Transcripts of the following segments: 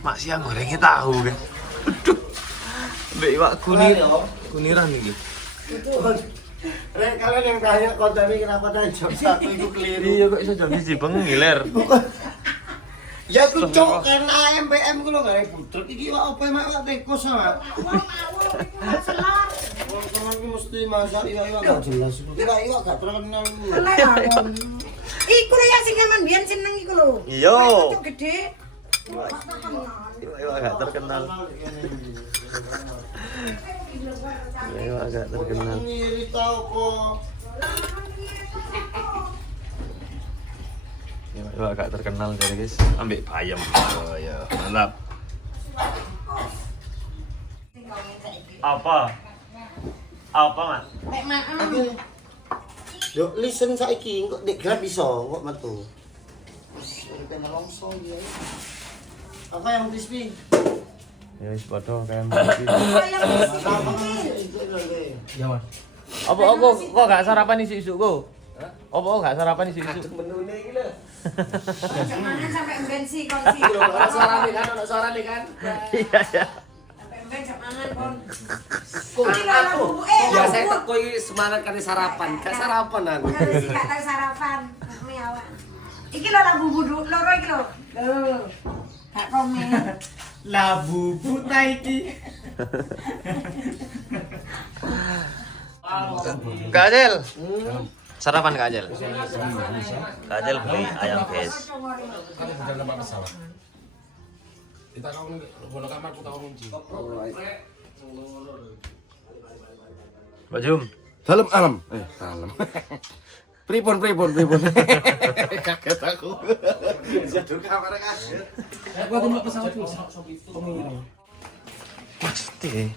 Mak siang gorengnya tahu kan. Aduh. Mbak iwak kuniran iki. Itu Rek, kalian yang tanya kontennya kenapa tanya jam 1 itu keliru. Iya kok iso jam 1 bengi ngiler. Ya aku cok karena AMPM ku lho gak budrek iki wak apa mak wak tekos mak. Wong iki mesti masak iwak gak jelas. Iwak gak terkenal. Iku lho ya sing aman biyen seneng iku lho. Iya. Itu gede. Iwak gak terkenal. Iwak gak terkenal. Ngiri tau kok. Iwak gak terkenal jadi guys. Ambil bayam. Oh ya, mantap. Apa? Apa, Mak? Mek maem. Yo listen saiki kok nek grab iso kok metu. Wis nelongso iki. Apa yang crispy? Ya wis padha kayak Ya, Mas. Apa kok gak sarapan isu-isu kok? Apa kok gak sarapan isu-isu? Menune iki lho. Jangan sampai bensi konsi. Ono suarane kan. Iya ya. Sampai ben jangan kon. Ya saya teko iki semangat kali sarapan. Gak sarapan an. Harus gak tahu sarapan. Ini awak. Iki lho lah bumbu loro iki lho. Lho. Gak komen. Lah bubuk ta iki. Kak Ajel. Sarapan Kak Ajel. Kak Ajel beli ayam guys. Kita kau nih, bono kamar aku tahu kunci. Mbak Jum. Dalam alam, dalam. Pripon. Kaget aku. Jatuh kamar kaget. Gua tembak pesawat tuh. Pasti.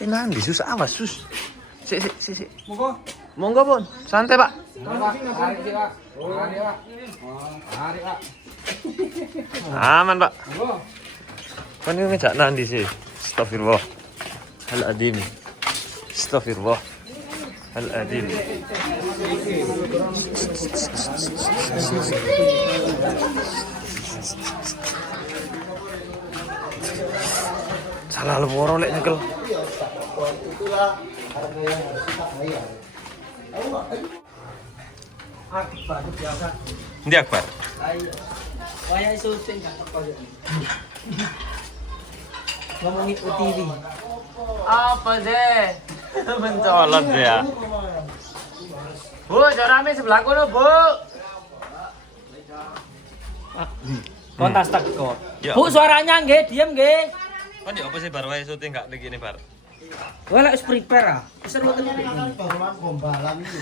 Tenan di sus awas sus. Sik. Monggo. Monggo, Pun. Santai, Pak. Hari Pak. Hari Pak. Aman, Pak. Monggo. Kan ini ngejak nanti sih. Astagfirullah. Al-Adim. Astagfirullah. Al-Adim. Salah leworo lek nyekel. Itulah harga yang harus kita bayar. Ndi Akbar? Waya syuting gak teko yo. Ngomongin UTV. Apa deh? Mencolot ya. Bu, jarame sebelah kono, Bu. Kontas teko. Ya. Bu suaranya nggih, diem nggih. Kan ya apa sih bar wae syuting gak lagi ini bar? Kowe lek wis prepare ah. Wis seru tenan. Baruan gombalan itu.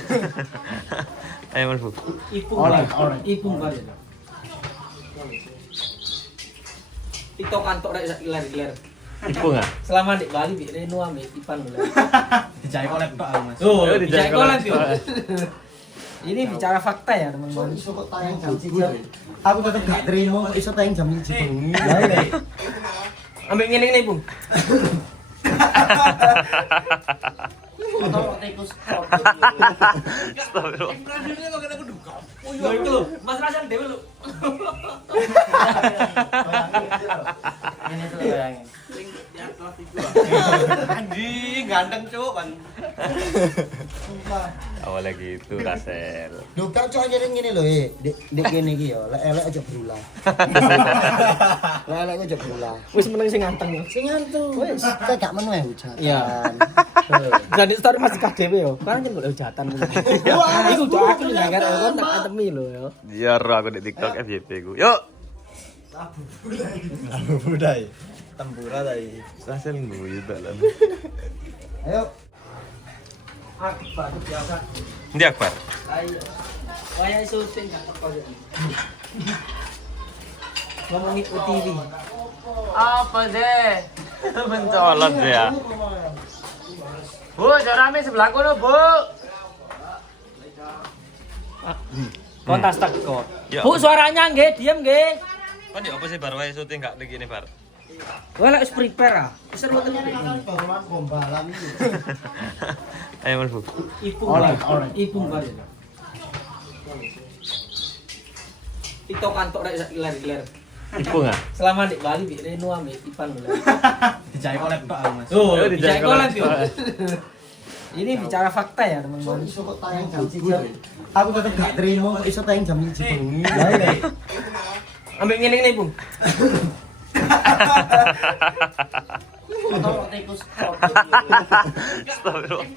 Ayo Mas Bu. Ipung. Ipung kali. TikTok kantok rek iler. Ibu enggak? Selama di Bali bi Reno ame Ipan mulai. Dijai kolek tok aku, Mas. Oh, dijak dijak kolek. kolek. Ini bicara fakta ya, teman-teman. Iso kok tayang jam 1. Aku tetep gak terima kok iso tayang jam 1 bengi. Ambek ngene-ngene, Bung. Atau tikus. Astagfirullah. Lho iku lho, Mas Rasan dhewe lho. Ini tuh bayangin. Anjing, ganteng cuk, Ban. Sumpah. Awalnya gitu Rasel. Lho kan cok ngene lho, Dek kene iki ya, lek elek aja berulang. Lek elek aja berulang. Wis meneng sing ganteng. Sing ngantuk. Wis, saya gak meneh hujan. Iya. Jadi story masih KDW yo. Kan kan golek hujatan. Iku udah aku nyangar kon tak antemi lho yo. Biar aku di TikTok FYP ku. Yuk. Abu budai. Tempura tadi. Rasel nguyu dalam. Ayo. Aku baru biasa. Ndi Akbar? Ayo. Waya syuting gak teko yo. Ngomongin UTV. Apa deh? Mencolot ya. Bu, jarame sebelah kono, Bu. Kontas teko. Ya. Bu suaranya nggih, diem nggih. Kan ya apa sih bar wae syuting gak lagi ini bar? Kowe lek wis prepare ah. Wis seru tenan. Baruan gombalan itu. Ayo Mas Bu. Ipung. Ipung kali. TikTok kantok rek iler. Ibu nggak? Selama di Bali di Reno ambek Ipan lho. Dijahit oleh Pak Mas. Oh, dijahit dijahit oleh- kolab, yuk. Ini bicara fakta ya, teman-teman. Iso kok tayang jam 1. Aku tetep gak terima kok iso tayang jam 1 bengi. Ambek ngene-ngene, Bung. Atau tikus. Astagfirullah.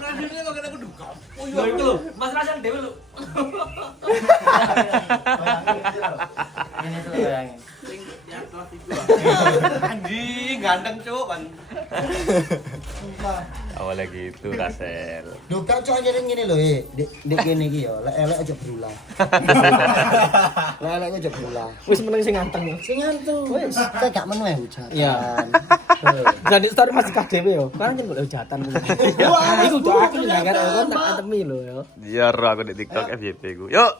Lho itu lho, Mas Rasan dhewe lho. Ini tuh bayangin. Anjing, ganteng cuk kan. Awalnya gitu Rasel. Lho kan cok ngene lho, Dek kene iki ya, lek elek aja berulang. Lek elek aja berulang. Wis meneng sing ganteng. Sing ngantuk. Wis, saya gak meneh hujan. Iya. Dan di story masih KDW yo. Kan kan golek hujatan. Iku tuh aku nyangar kon tak antemi lho yo. Biar aku di TikTok FYP ku. Yuk.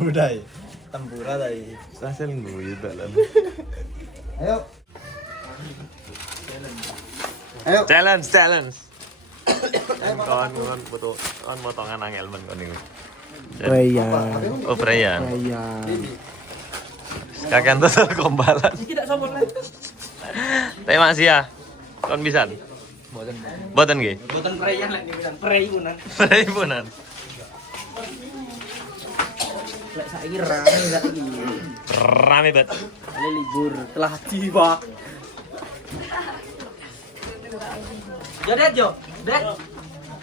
Budai. Tempura tadi. Rasel guyu dalam. Ayo. Ayo. Challenge. Kon foto kon motongan angel men kon niku. Freya. Oh, Freya. Freya. Kakek tuh kombalan. Iki tak sombong lah. Terima kasih ya. Kon pisan. Boten nggih. Boten Freya lek niku kan Freyunan. Reipunan. Lek saiki rame saiki. Rame banget. Kali libur telah tiba. Jo Dek Jo. Dek.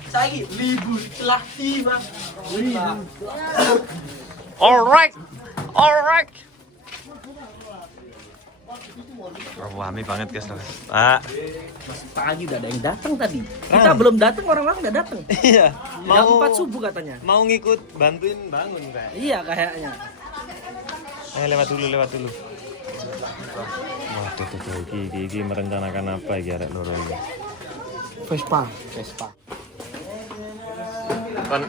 Saiki libur telah tiba. Alright. Rame banget guys. Pak. Pagi udah ada yang datang tadi. Kita belum datang, orang-orang udah datang. Iya. Jam 4 subuh katanya. Mau ngikut bantuin bangun kayak. Iya kayaknya. Lewat dulu. Waduh, iki merencanakan apa iki arek loro iki. Vespa. Kon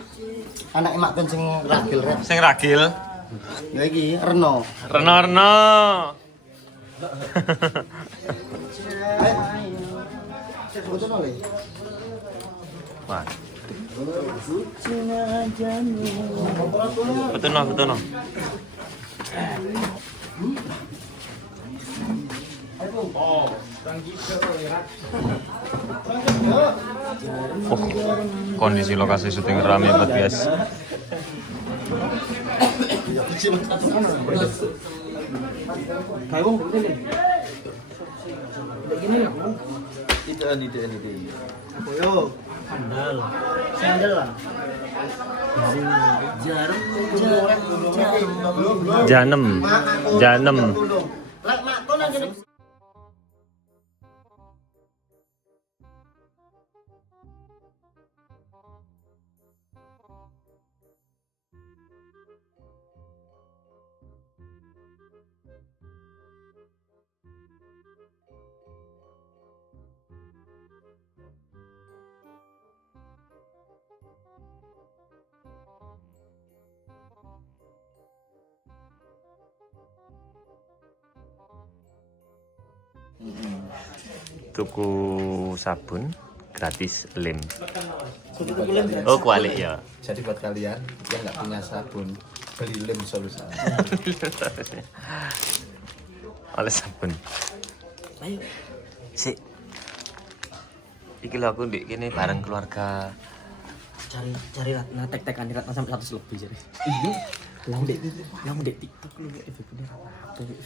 Anak emak kon sing ragil rek. sing ragil. Ya iki Reno. Reno. Betul oleh. Wah. Betul no. Oh, kondisi lokasi syuting rame banget guys. Kayak wong begini. Begini lah. Itu. Yo. Sandal lah. Janem. Lek mak kon nang kene. Tuku sabun gratis lem. Oh, kuali ya. Jadi buat kalian yang nggak punya sabun, beli lem solusi. Oleh sabun. Ayo. Si. Iki lho aku ndek kene bareng keluarga. Cari nah tek-tekan sampai 100 lebih jadi. Iya. Lang dek TikTok lu itu bener apa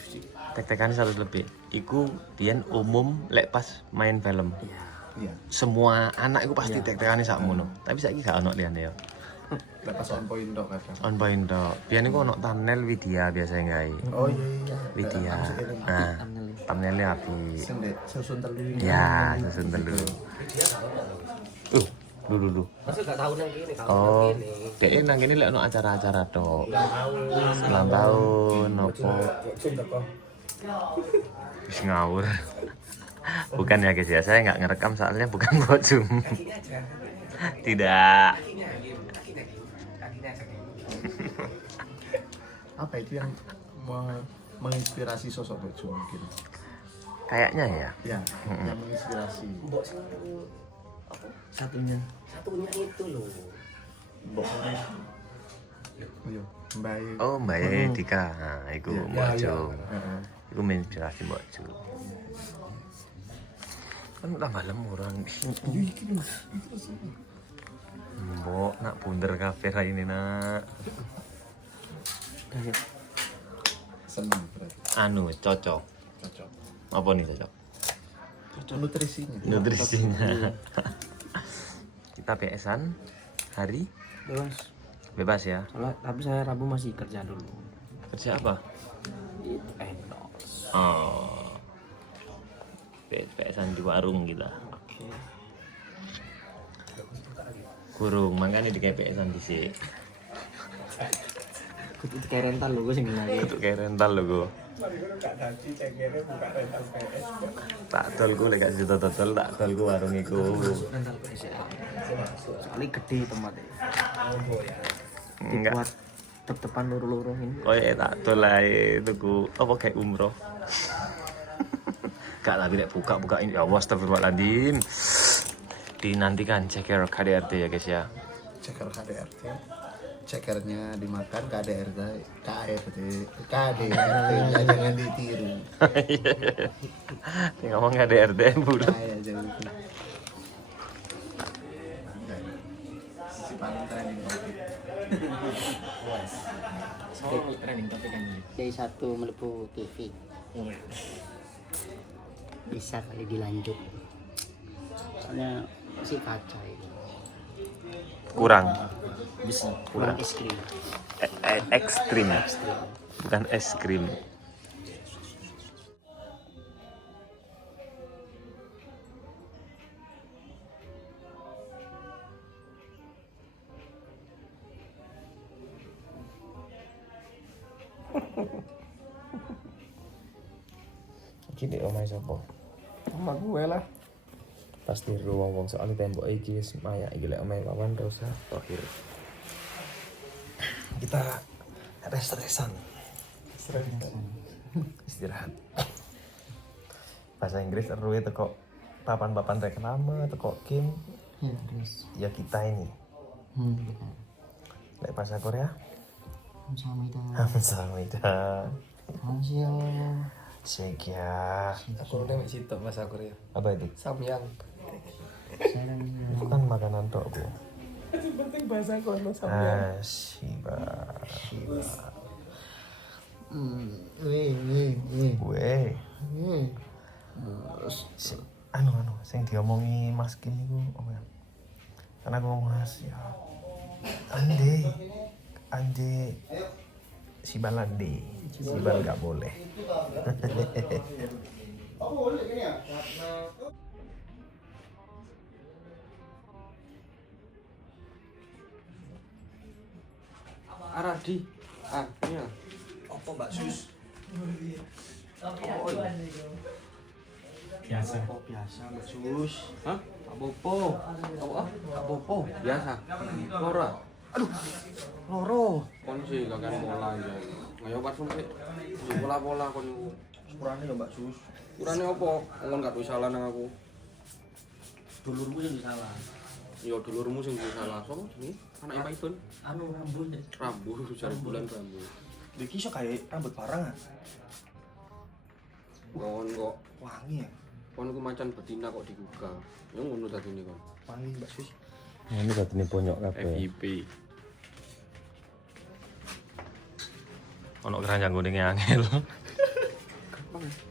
sih? Tek-tekan 100 lebih. Iku biyen umum lek pas main film. Iya. Semua anak iku pasti tek-tekane sakmono. Tapi saiki gak ono liyane ya. Lepas on point dok kadang. On point tok. Biyen iku ono thumbnail Widya biasanya gawe. Oh iya. Widya. Nah, thumbnailnya api. Sing dek susun telu. Ya, susun telu. Dulu. Masa gak tahu nang kene Oh, dek nang kene lek ono acara-acara tok. Ulang tahun opo. Wis ngawur. Bukan ya guys ya, saya nggak ngerekam soalnya bukan buat Zoom. Tidak. Apa itu yang menginspirasi sosok Bojo mungkin? Kayaknya ya. Ya, yang menginspirasi. satunya itu loh. Iya, baik. Oh, Mbak Dika. Nah, iku Mbak Jo. Heeh. Iku menginspirasi Mbak Jo. Kan tambah lemburan. Mbok nak bunder kafe ra ini nak. Seneng berarti. Anu cocok. Cocok. Apa nih cocok? Cocok nutrisinya. Nutrisinya. Kita PS-an hari Bebas. bebas ya. Soalnya tapi saya Rabu masih kerja dulu. Kerja apa? Endorse. Oh. PS-an di warung kita. Oke. Kurung, makanya di PS-an di sini. Itu kayak rental loh gue sing lagi. Untuk kayak rental loh gue. Tak tol gue lagi kasih total tak tol gue warung itu. Rental PS. Soalnya gede tempatnya. Enggak. Buat tep-tepan luru-luru ini. Oh ya tak tol lah itu gue apa kayak umroh. Gak lah bila buka-buka ini. Ya Allah astagfirullahaladzim. Dinantikan ceker KDRT ya guys ya. Ceker KDRT. Cekernya dimakan KDRT. KDRT jangan ditiru. Yang ngomong KDRT bulat. Kayak jauh itu. Si paling trending topik. Trending topik kan ini. Jadi 1 melepuh TV. Bisa kali dilanjut. Soalnya masih kaca itu. Kurang. Bisa. Kurang es krim. Ekstrim. Bukan es krim. Gini omai sapa? Sama gue lah. Pasti ruang wong soalnya tembok iki wis maya iki lek omai Wawan Rosa terakhir. Kita rest-restan. Istirahat. Bahasa Inggris seru itu kok papan-papan reklame teko Kim. Ya, terus. Ya kita ini. Kita. Lek bahasa Korea Kamsahamnida. Hamsahamnida. Hansio. Sekia. Aku udah masih top bahasa Korea. Apa itu? Samyang. Salamnya. Itu kan makanan tok, Bu. Itu penting bahasa Korea Shiba. Weh. Anu sing diomongi Mas Kim iku apa ya? Karena aku ngomong ya. Ande. Sibalande. Sibal gak boleh. Aradi. Ah, iya. Apa Mbak Sus? Biasa. Oh, biasa, Mbak Sus. Hah? Apa-apa? Apa-apa? Biasa. Lora. Aduh. Loro. Kon sih kakek pola aja. Ngayo pas sumpit. Pola-pola kon iku. Sepurane ya Mbak Sus. Kurane apa? Kon gak duwe salah nang aku. Dulurku sing salah. Ya dulurmu sing duwe salah. Sopo jenenge? Anake Python. Anu rambut. Rambu, jar bulan rambu. Iki iso kayak rambut barangan. Kon kok Wangi ya. kon ku macan betina kok digugah. Ya ngono dadine kon. Wangi Mbak Sus. Ini katanya bonyok kabeh. FIP. Ono keranjang kuning angel.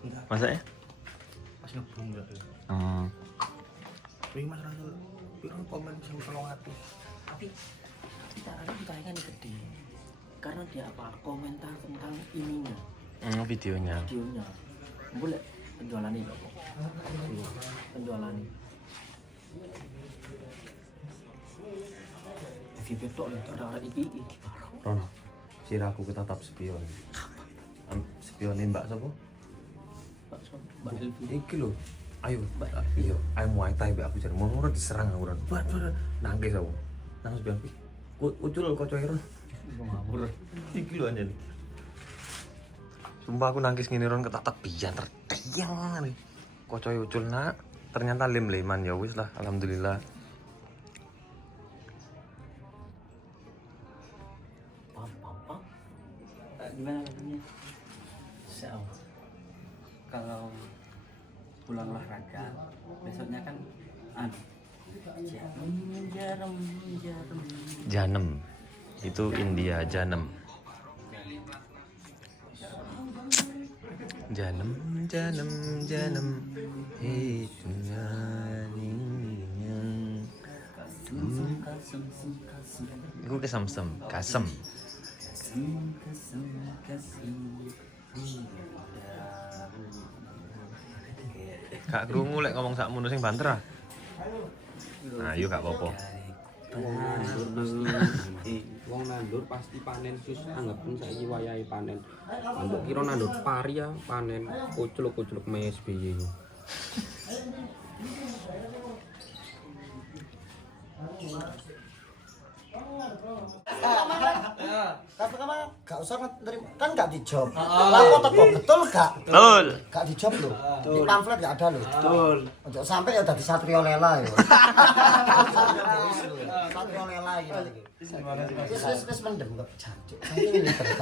Enggak. Masa ya? Pas ngebung enggak. Wih Mas Rasul, pirang komen sing 300. Tapi kita kan gede. Karena dia apa? Komentar tentang ininya, Videonya. videonya. Boleh penjualan ini. Penjualan ini. Video tok nih, ada iki. Rono, siraku ketatap spion. Spionin Mbak sapa? Mbak Elvi. Iki lho. Ayo, iya, ayo Muay Thai mbak aku jare ngono diserang aku ron. Nangis aku. Nangis bilang, ucul kok coy ron. Ngawur. Iki lho anjen. Sumpah aku nangis ngene ron ketatap biyan tertiang nih. Kocoy ucul nak, ternyata lem-leman ya wis lah, alhamdulillah. Papa. Gimana katanya? Kalau pulang olahraga, besoknya kan jarum. Janem. Itu India, Janem. Janem. Hei, Iku kasem. Kak krungu lek ngomong sakmono sing banter ah. Nah, yuk gak apa-apa. Wong nandur pasti panen sus anggap pun saiki wayahe panen. Mbok kira nandur pari ya panen kucluk MSBY. Kata kamu gak usah nerima, kan gak dijob. Lapo teko betul gak? Betul. Gak dijob lho. Di pamflet gak ada lho. Betul. Ojo sampai ya dadi Satrio Lela ya. Satrio Lela iki. Wis mendem kok jancuk.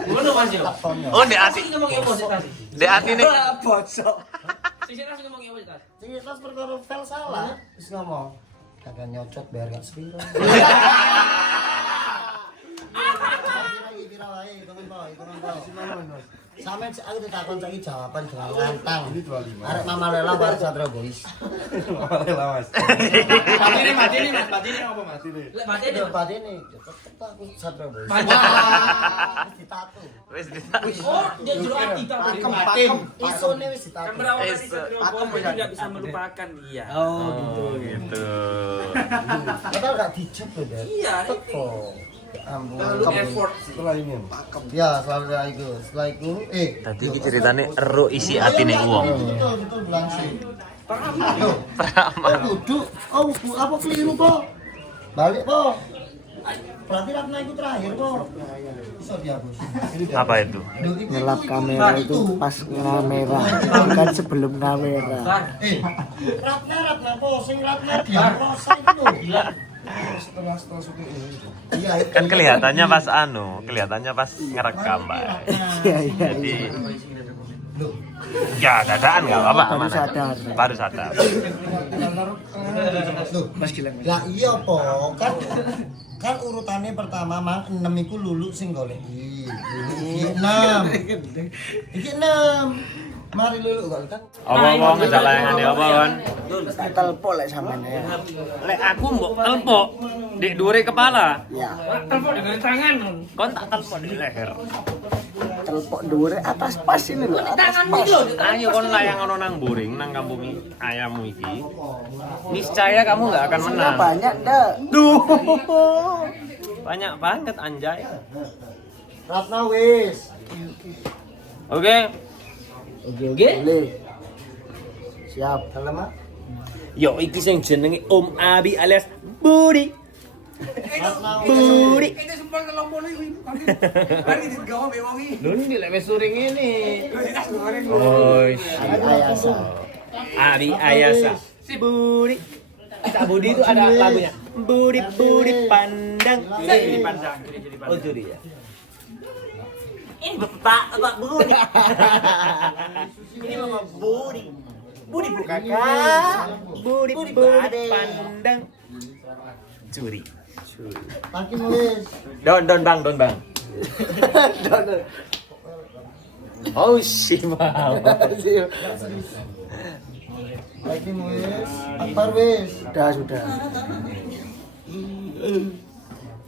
Ngono Mas yo. Oh, ndek ati. Ngomong emosi tadi. Ndek atine. Bocok. Sing nasi ngomong emosi tadi. Sing tas perkara file salah. Wis ngomong. Kagak nyocot bayar gak sepiro. Sampe aku ditakon saiki jawaban dengan lantang. Arek Mama Lela bar Satrio Boys. Mama Lela Mas. Batine apa Mas? Lek batine. Batine tetep aku Satrio Boys. Ditato. Wis ditato. Oh, dia jero ati ta. Pakem. Isone wis ditato. Aku tidak bisa melupakan dia. Gitu. Padahal gak dijep lho, Dad. Iya. Teko. Ampun. Effort setelah ini. Ya, setelah itu. Tadi iki ceritane ero isi atine wong. Betul langsung. Oh, duduk. Oh, apa keliru, Po? Balik, Po. Berarti Ratna itu terakhir, Po. Bisa dihapus. Apa itu? Ngelap kamera itu pas kamera, bukan sebelum kamera. Ratna, Po. Sing Ratna diagnosa itu loh. Setelah syuting ini. Iya, Kan kelihatannya pas ngerekam, Mbak. Iya. Jadi ya dadaan enggak apa-apa aman. Baru sadar. Mas Gilang. Lah iya, Po. Kan urutannya pertama mang 6 iku lulu sing goleki. Iki 6. Iki 6. Mari lulu kok kan. Apa wong ngejak layangane apa kon? Telpon lek sampean ya. Lek aku mbok telpok di dhuwure kepala. Ya, Telpok dengan tangan. Kon tak telepon di leher. telpon dhuwure atas pas ini lho. Tanganmu iki lho. Ayo kon layangan nang buring nang kampung ayammu iki. Niscaya kamu enggak akan menang. Banyak ndak? Duh. Banyak banget anjay. Ratna wis. Oke. Boleh. Siap. Alamak. Yo iki sing jenenge Om Abi alias Budi. Ratna Budi. Itu sempol kelompok iki. Mari digawa mewangi. Lho iki lek wis sore ngene. Oh, Ayasa. Abi Ayasa. Si Budi. Kak Budi itu ada lagunya. Budi pandang. Kiri pandang. Oh juri ya. Ini Bapak Budi. Ini Mama Budi. Budi bukan Budi pandang. Curi. Pagi wis. Don bang. Oh shit, wow. Pagi wis. Akbar wis. Sudah.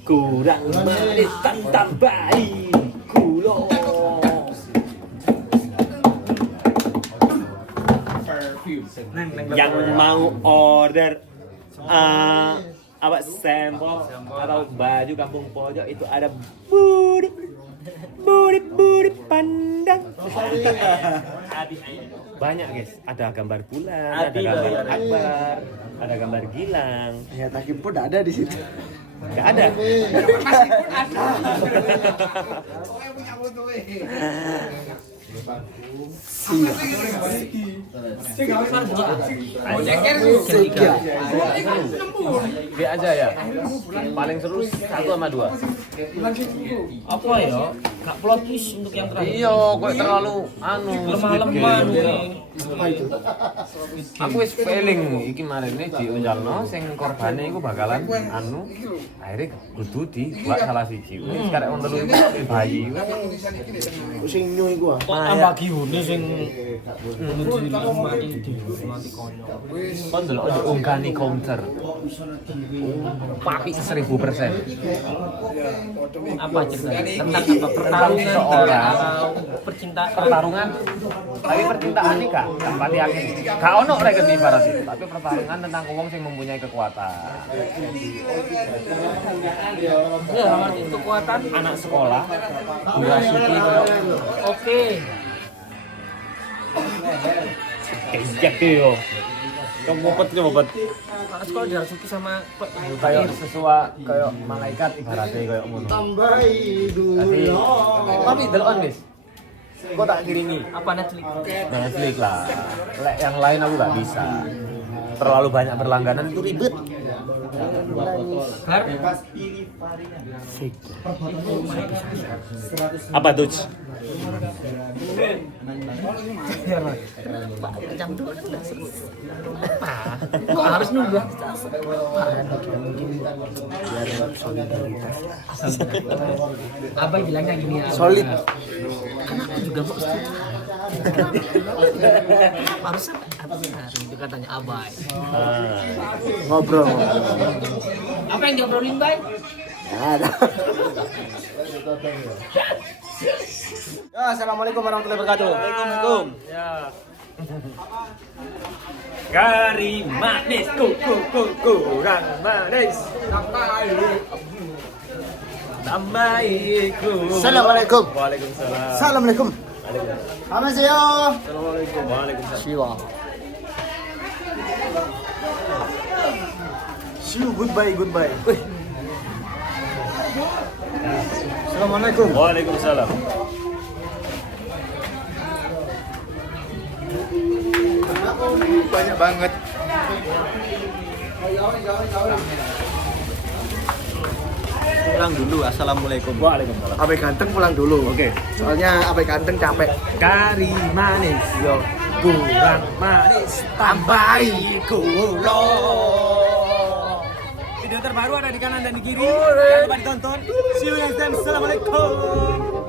Kurang beri tambahi kulo. Yang mau order apa sampel atau baju kampung pojok itu ada Budi pandang. Banyak guys, ada gambar bulan, ada gambar Akbar, ada gambar Gilang. Ya Taki pun ada di situ. Nggak ada. B aja ya. Paling seru 1 sama 2. Apa ya? Gak plot twist untuk yang terakhir. Iya, kok terlalu Lemah-lemah nih. Aku wis feeling iki marine diunjalno sing korbane iku bakalan akhirnya kudu dibuat salah siji. Wis karek wong telu iku bayi. Sing nyu iku ah. Kok tambah giune sing mati konyol. Kon delok di ungkani counter. Papi 1000%. Apa ceritanya? Tentang apa? Pertarungan Seorang. atau percintaan? Pertarungan tapi percintaan nih kak pati yakin gak ono rek di ibarat itu tapi pertarungan tentang wong sing mempunyai kekuatan Ya, arti kekuatan anak sekolah. Durasuki Oke. kejek yo kemopet Anak sekolah dirasuki sama kayak sesuai kayak malaikat ibaratnya kayak ngono Tambahi dulu. tapi delok wis kok tak kirimi apa Netflix? Netflix lah lek yang lain aku gak bisa terlalu banyak berlangganan itu ribet Gar? apa tuh Jam 2 udah seru. Kok harus nunggu? Abang bilangnya gini ya. Solid. Karena aku juga mau istri. Harus itu katanya Abai. Ngobrol. Apa yang diobrolin, Bay? Ada. Ya, assalamualaikum warahmatullahi wabarakatuh. Waalaikumsalam. ya Kari manis kurang manis tambahiku. Assalamualaikum. Waalaikumsalam. Assalamualaikum. Annyeonghaseyo. Assalamualaikum. Waalaikumsalam. Siwa. See you, goodbye. Assalamualaikum. Waalaikumsalam. Banyak banget. Pulang dulu. Assalamualaikum. Waalaikumsalam. Abe ganteng pulang dulu. Oke. Soalnya Abe ganteng capek. Kari manis yo kurang manis tambahi gula. Video terbaru ada di kanan dan di kiri. Jangan lupa ditonton. See you next time. Assalamualaikum.